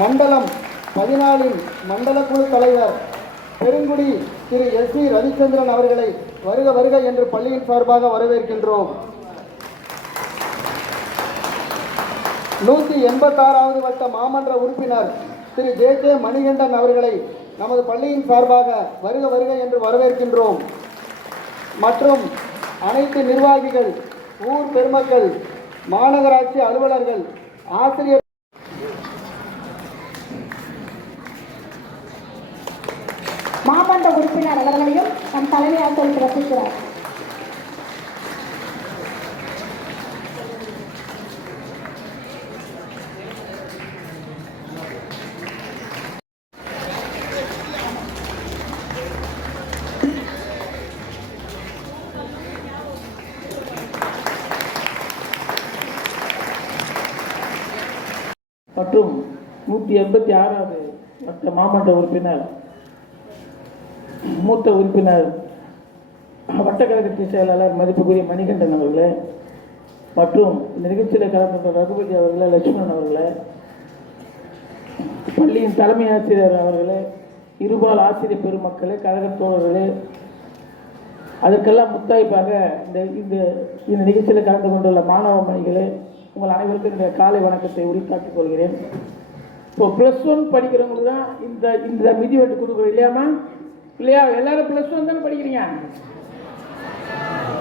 மண்டலம் பதினாலின் மண்டல குழு தலைவர் பெருங்குடி திரு எஸ் சி ரவிச்சந்திரன் அவர்களை வருக வருக என்று பள்ளியின் சார்பாக வரவேற்கின்றோம். நூற்றி எண்பத்தாறாவது வட்ட மாமன்ற உறுப்பினர் திரு ஜே ஜே மணிகண்டன் அவர்களை நமது பள்ளியின் சார்பாக வருக வருக என்று வரவேற்கின்றோம். மற்றும் அனைத்து நிர்வாகிகள் ஊர் பெருமக்கள் மாநகராட்சி அலுவலர்கள் ஆசிரியர் மாமன்ற உறுப்பினர் அவர்களையும் நம் தலைமை ஆசிரியர் பிறப்பிக்கிறார். மற்றும் நூற்றி எண்பத்தி ஆறாவது மற்ற மாமன்ற உறுப்பினர் மூத்த உறுப்பினர் வட்டக்கழகத்தின் செயலாளர் மதிப்புக்குரிய மணிகண்டன் அவர்களே மற்றும் இந்த நிகழ்ச்சியில் கலந்து கொண்ட ரகுபதி அவர்களே லட்சுமணன் அவர்களே பள்ளியின் தலைமை ஆசிரியர் அவர்களே இருபால் ஆசிரியர் பெருமக்களே கழக தோழர்களே அதற்கெல்லாம் முத்தாய்ப்பாக இந்த இந்த இந்த நிகழ்ச்சியில் கலந்து கொண்டுள்ள மாணவ மணிகளே உங்கள் அனைவருக்கும் இந்த காலை வணக்கத்தை உரித்தாக்கிக் கொள்கிறேன். இப்போ ப்ளஸ் ஒன் படிக்கிறவங்களுக்கு தான் இந்த இந்த மிதிவெட்டு கொடுக்குறோம் இல்லையாம்மா? இல்லையா? எல்லாரும் ப்ளஸ் ஒன் தானே படிக்கிறீங்க?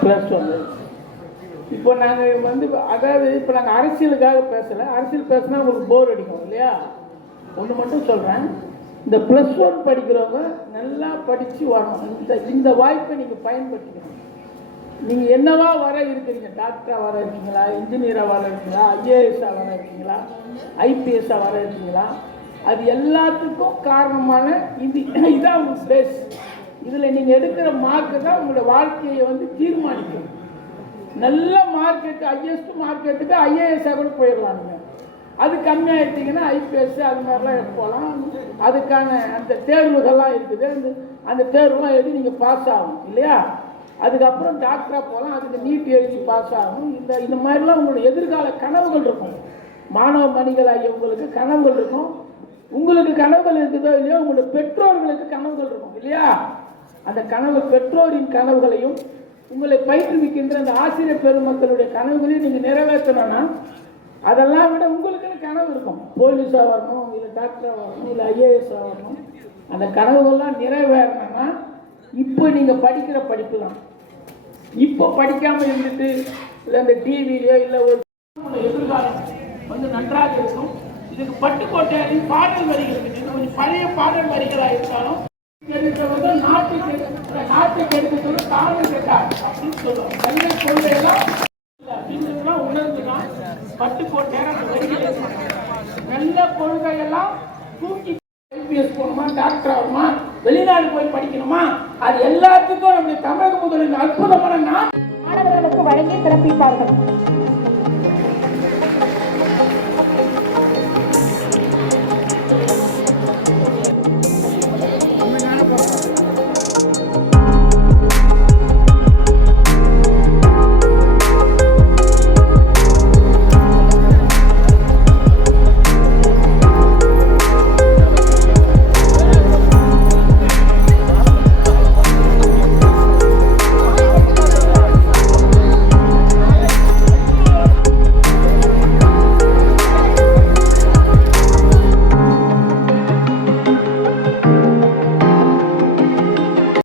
ப்ளஸ் ஒன் இப்போ நாங்கள் வந்து அதாவது இப்போ நாங்கள் அரசியலுக்காக பேசலை. அரசியல் பேசினா உங்களுக்கு போர் அடிக்கும் இல்லையா? ஒன்று மட்டும் சொல்கிறேன் இந்த ப்ளஸ் ஒன் படிக்கிறவங்க நல்லா படித்து வரணும். இந்த இந்த வாய்ப்பை நீங்கள் பயன்படுத்திக்கணும். நீங்கள் என்னவா வர இருக்கிறீங்க? டாக்டராக வர இருக்கீங்களா இன்ஜினியராக வர இருக்கீங்களா ஐஏஎஸ்ஸாக வர இருக்கீங்களா ஐபிஎஸ்ஸாக வர இருக்கீங்களா அது எல்லாத்துக்கும் காரணமான இது இதான் உங்கள் பேஸ் இதில் நீங்கள் எடுக்கிற மார்க்கு தான் உங்களோட வாழ்க்கையை வந்து தீர்மானிக்கும். நல்ல மார்க் எடுத்து ஹையஸ்ட் மார்க் எடுத்துட்டு ஐஏஎஸ்ஸாக கூட போயிடலாம் நீங்கள் அது கம்மியாயிட்டீங்கன்னா ஐபிஎஸ் அது மாதிரிலாம் போகலாம். அதுக்கான அந்த தேர்வுகள்லாம் இருக்குது. அந்த அந்த தேர்வுலாம் எழுதி நீங்கள் பாஸ் ஆகும் இல்லையா? அதுக்கப்புறம் டாக்டராக போகலாம். அதுக்கு நீட் எழுதி பாஸ் ஆகும் இந்த இந்த மாதிரிலாம் உங்களோட எதிர்கால கனவுகள் இருக்கும். மாணவ மணிகளாகிய உங்களுக்கு கனவுகள் இருக்கும். உங்களுக்கு கனவுகள் இருக்குதோ இல்லையோ உங்களோட பெற்றோர்களுக்கு கனவுகள் இருக்கும் இல்லையா? அந்த கனவு பெற்றோரின் கனவுகளையும் உங்களை பயிற்றுவிக்கின்ற அந்த ஆசிரியர் பெருமக்களுடைய கனவுகளையும் நீங்கள் நிறைவேற்றணும்னா அதெல்லாம் விட உங்களுக்குன்னு கனவு இருக்கும்? போலீஸாக வரணும் இல்லை டாக்டராக வரணும் இல்லை ஐஏஎஸ்ஸாக வரணும். அந்த கனவுகள்லாம் நிறைவேறணும்னா இப்போ நீங்கள் படிக்கிற படிப்பு தான் இப்போ படிக்காமல் இருந்துட்டு இல்லை இந்த டிவிலையோ இல்லை ஒரு எதிர்காலம் வந்து நன்றாக இருக்கும். இதுக்கு பட்டுக்கோட்டையின் பாடல் வரிகள் கொஞ்சம் பழைய பாடல் வரிகளாக இருந்தாலும் தெரிந்தவங்க நாட்டுக்கு நல்ல கொள்கையெல்லாம் நல்ல தூக்கி ஐபிஎஸ் போகணுமா டாக்டர் ஆகணுமா வெளிநாடு போய் படிக்கணுமா? அது எல்லாத்துக்கும் நம்முடைய தமிழக முதலின் அற்புதமான மாணவர்களுக்கு வழங்கி சிறப்பிப்பார்கள்.